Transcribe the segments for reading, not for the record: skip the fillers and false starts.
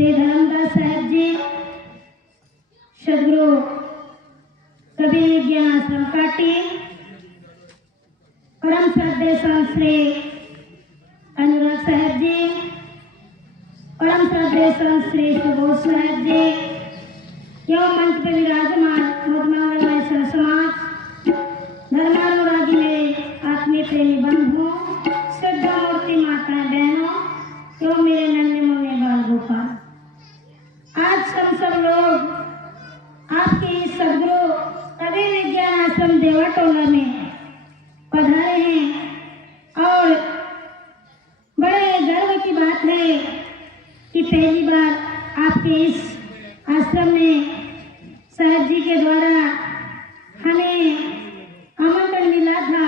श्री धर्मदास साहब जी, सदगुरु कबीर विज्ञान आश्रम काटी, परम श्रद्धेय संत श्री अनुराग साहब जी, परम श्रद्धेय संत श्री सुबोध साहब जी, एवं मंच पर विराजमान मोदमंगलमय संत समाज, धर्मानुरागी मेरे आत्मीय प्रेमी बंधु, श्रद्धा मूर्ति माता बहनों एवं मेरे नन्हे मुन्ने बाल गोपाल, आज हम सब लोग आपके इस सदगुरु कबीर विज्ञान आश्रम देवाटोला में पधारे हैं और बड़े गर्व की बात है कि पहली बार आपके इस आश्रम में साहब जी के द्वारा हमें आमंत्रण मिला था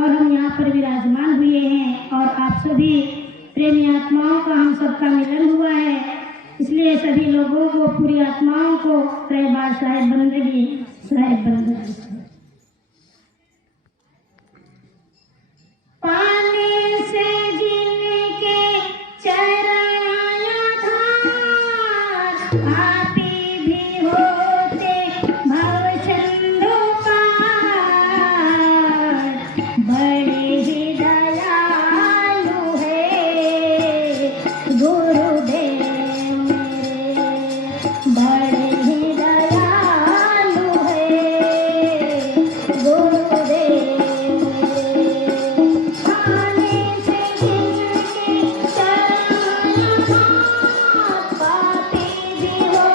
और हम यहाँ पर विराजमान हुए हैं और आप सभी प्रेमी आत्माओं का हम सबका मिलन हुआ है। इसलिए सभी लोगों को, पूरी आत्माओं को त्रैबार साहेब बंदगी, साहेब बंदगी। पानी से जिनके चरण आधार, आप भी होते भव चंदो पार, बड़े ही दयालु है गुरुदेव मेरे, बड़े ही दयालु है गुरुदेव मेरे। पानी से जिनके चरण आधार, पापी भी हो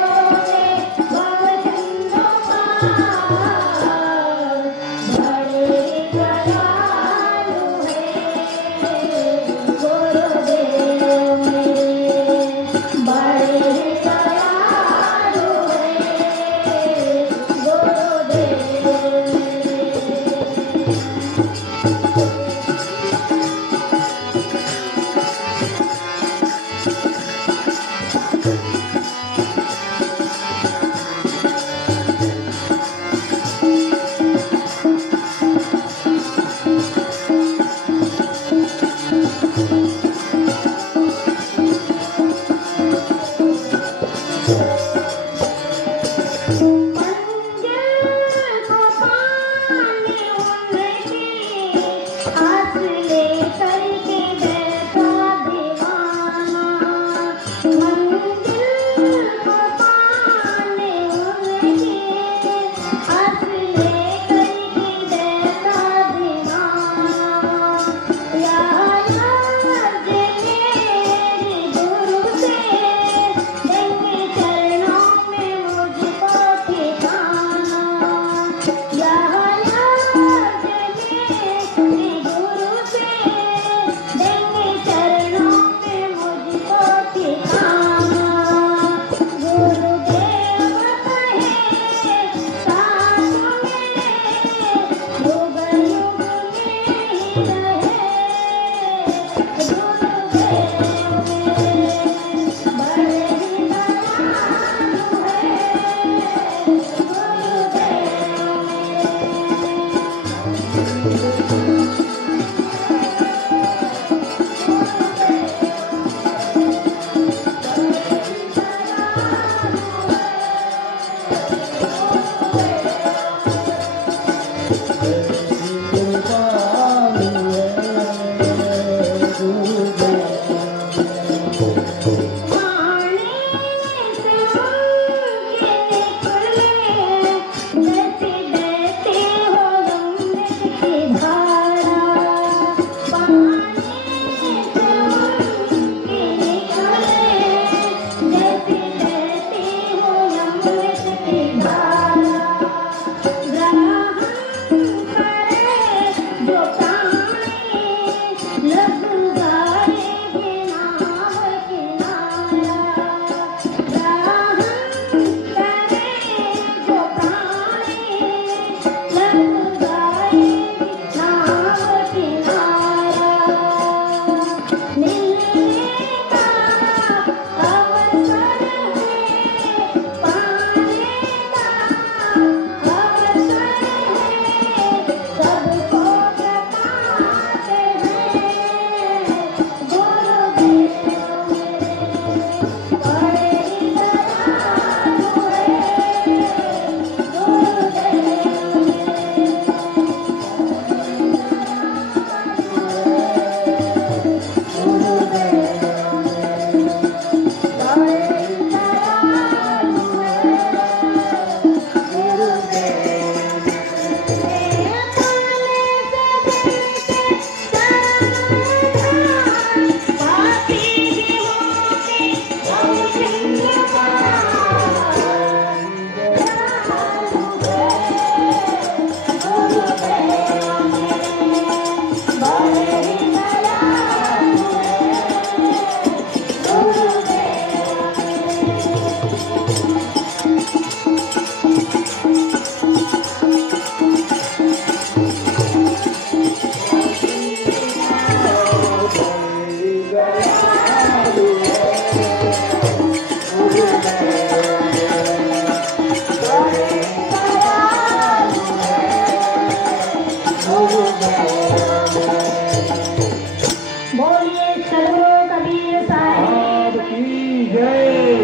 जय।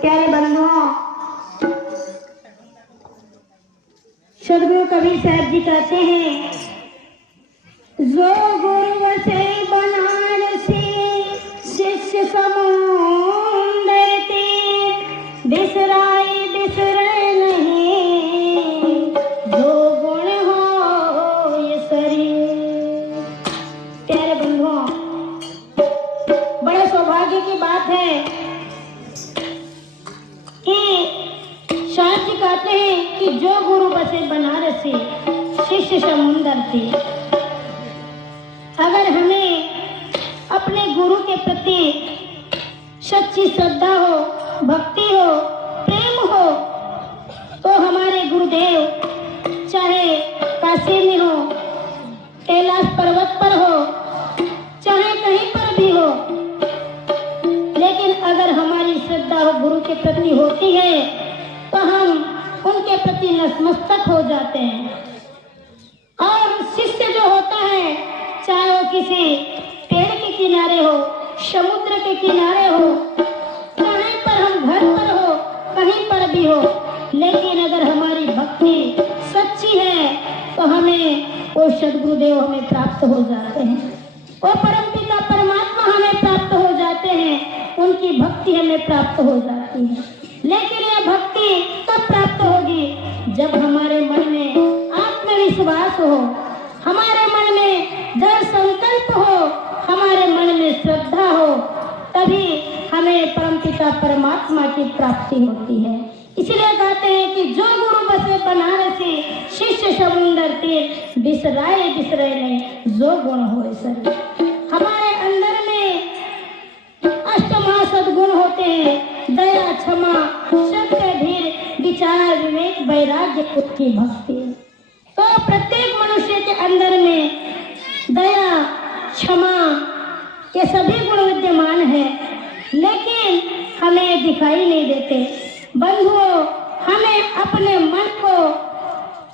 प्यारे बंधुओं, सदगुरु कबीर साहब जी कहते हैं, जो गुरु बसे बनारसी शिष्य समुंदर तीर, बिसराई बिसरे नहीं जो गुण हो ये शरीर। प्यारे बंधुओं, बड़े सौभाग्य की बात है कि शायद जी कहते हैं कि जो गुरु बसे बनारसी शिष्य समुंदर थी। अगर हमें अपने गुरु के प्रति सच्ची श्रद्धा हो, भक्ति हो, प्रेम हो, तो हमारे गुरुदेव चाहे काशी में हो, कैलाश पर्वत पर हो, चाहे कहीं पर भी हो, लेकिन अगर हमारी श्रद्धा हो गुरु के प्रति होती है तो हम उनके प्रति नतमस्तक हो जाते हैं। और शिष्य जो होता है, चाहे वो किसी पेड़ के किनारे हो, समुद्र के किनारे हो, कहीं पर हम घर पर हो, कहीं पर भी हो, लेकिन अगर हमारी भक्ति सच्ची है तो हमें वो सद्गुरुदेव हमें प्राप्त हो जाते हैं, वो परमपिता परमात्मा हमें प्राप्त हो जाते हैं, उनकी भक्ति हमें प्राप्त हो जाती है। लेकिन यह भक्ति कब प्राप्त होगी? जब हमारे मन में आत्मविश्वास हो, हमारे मन में दृढ़ संकल्प हो, हमारे मन में श्रद्धा हो, तभी हमें परमपिता परमात्मा की प्राप्ति होती है। इसलिए कहते हैं कि जो गुरु बसे बनारसी शिष्य समुंदर तीर, बिसराए बिसरे नहीं जो गुण हो शरीर। हमारे अंदर में अष्टमा सद्गुण होते हैं, दया, क्षमा, सत्य, धीर, विचार, विवेक, वैराग्य, खुद की भक्ति। तो प्रत्येक मनुष्य के अंदर में दया, क्षमा, ये सभी गुण विद्यमान है, लेकिन हमें दिखाई नहीं देते। बंधुओं, हमें अपने मन को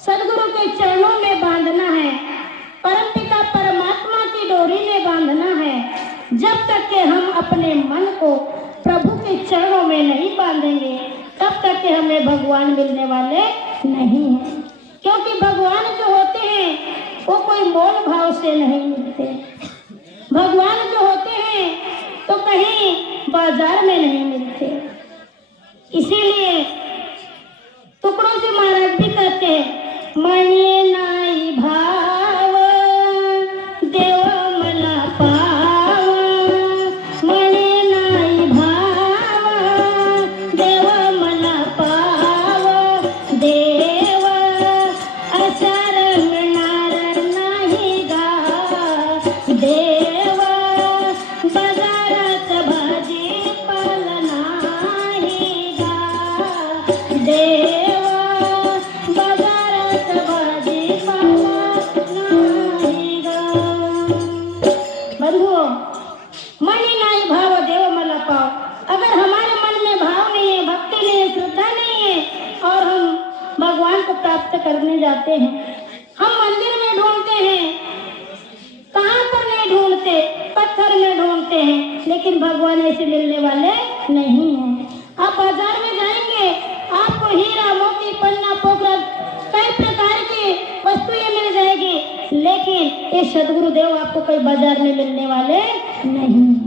सदगुरु के चरणों में बांधना है, परमपिता परमात्मा की डोरी में बांधना है। जब तक कि हम अपने मन को प्रभु के चरणों में नहीं बांधेंगे, तब तक कि हमें भगवान मिलने वाले नहीं हैं। क्योंकि भगवान जो होते हैं वो कोई मोल भाव से नहीं मिलते। भगवान जो होते हैं तो कहीं बाजार में नहीं मिलते। इसीलिए टुकड़ों से महाराज भी कहते हैं, मणि नाई भाव देव मला पाव, मणि नाई भाव देव मला पाव, देव असा रंगणार नाही गा, देव बाजारात भाजीपाला नाही गा, देव बाजारात भाजीपाला नाही गा। बंधुओं, मणि नाही भाव देव मला पाव। अगर हमारे मन में भाव नहीं है, भक्ति नहीं है, श्रद्धा नहीं है और हम भगवान को प्राप्त करने जाते हैं, हम मंदिर में ढूंढते हैं, कहाँ पर नहीं ढूंढते, पत्थर में ढूंढते हैं, लेकिन भगवान ऐसे मिलने वाले नहीं हैं। आप बाजार में जाएंगे, आपको हीरा, मोती, पन्ना, पोखरा, कई प्रकार की वस्तुएं मिल जाएगी, लेकिन ये सद्गुरुदेव आपको कई बाजार में मिलने वाले नहीं हैं।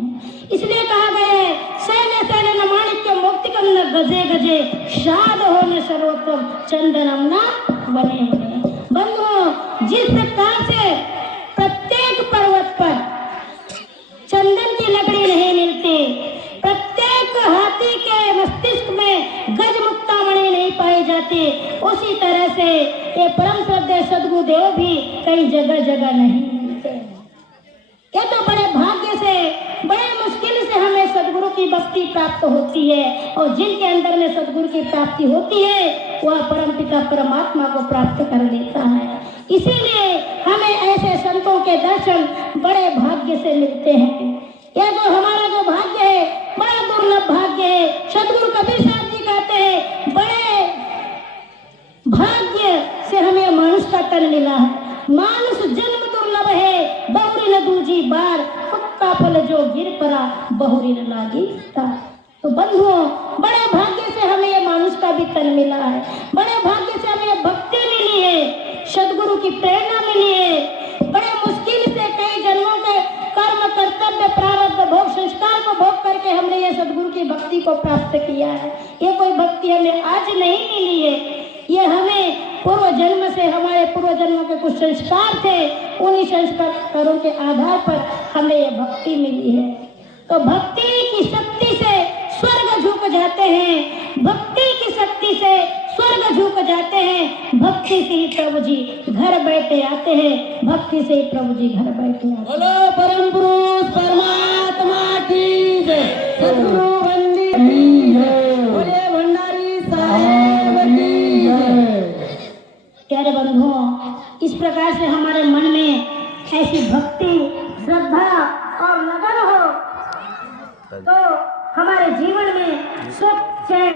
इसलिए कहा गया है, सैन्य सैन्य न माणिक्य मोक्तिकम न गजे गजे, शाद होने सर्वोत्तम चंदनम न बने बने। बंधुओं, जिस प्रकार से प्रत्येक पर्वत पर चंदन की लकड़ी नहीं मिलती, प्रत्येक हाथी के मस्तिष्क में गज मुक्तामणि नहीं पाई जाती, उसी तरह से ये परम श्रद्धेय सद्गुरुदेव भी कई जगह जगह नहीं मिलते। ये तो बड़े भाग्य से, बड़े मुश्किल से हमें सद्गुरु की भक्ति प्राप्त होती है, और जिनके अंदर में सद्गुरु की प्राप्ति होती है वह परमपिता परमात्मा को प्राप्त कर लेता है। इसीलिए हमें ऐसे संतों के दर्शन बड़े भाग्य से मिलते हैं। यह जो हमारा जो भाग्य है, बड़ा दुर्लभ भाग्य है। सद्गुरु कबीर साहब जी कहते हैं, बड़े भाग्य से हमें मानुष का तन मिला है। मानुष जन्म दुर्लभ है, बहुरी न दूजी बार, पक्का फल जो जो गिर पड़ा बहुरी न लागी था। तो बंधुओं, बड़े भाग्य से हमें ये मानुष का भी तन मिला है, बड़े भाग्य से हमें ये भक्ति मिली है, सदगुरु की प्रेरणा मिली है। बड़े मुश्किल से कई जन्मों के कर्म कर्तव्य प्रारब्ध भोग संस्कार को भोग करके हमने ये सदगुरु की भक्ति को प्राप्त किया है। ये कोई भक्ति हमें आज नहीं मिली है, ये हमें पूर्व जन्म से, हमारे पूर्व जन्मों के कुछ संस्कार थे, उन्हीं संस्कारों के आधार पर हमें ये भक्ति मिली है। तो भक्ति की शक्ति से स्वर्ग झुक जाते हैं, भक्ति की शक्ति से स्वर्ग झुक जाते हैं। भक्ति से ही प्रभु जी घर बैठे आते हैं, भक्ति से ही प्रभु जी घर बैठे आते हैं। बोलो परम पुरुष परमात्मा की जय, सद्गुरु वंदे की जय, बोले भंडारी साहेब की जय। प्यारे बंधुओं, इस प्रकार से हमारे मन में ऐसी भक्ति, श्रद्धा और लगन हो तो हमारे जीवन में सुख, चैन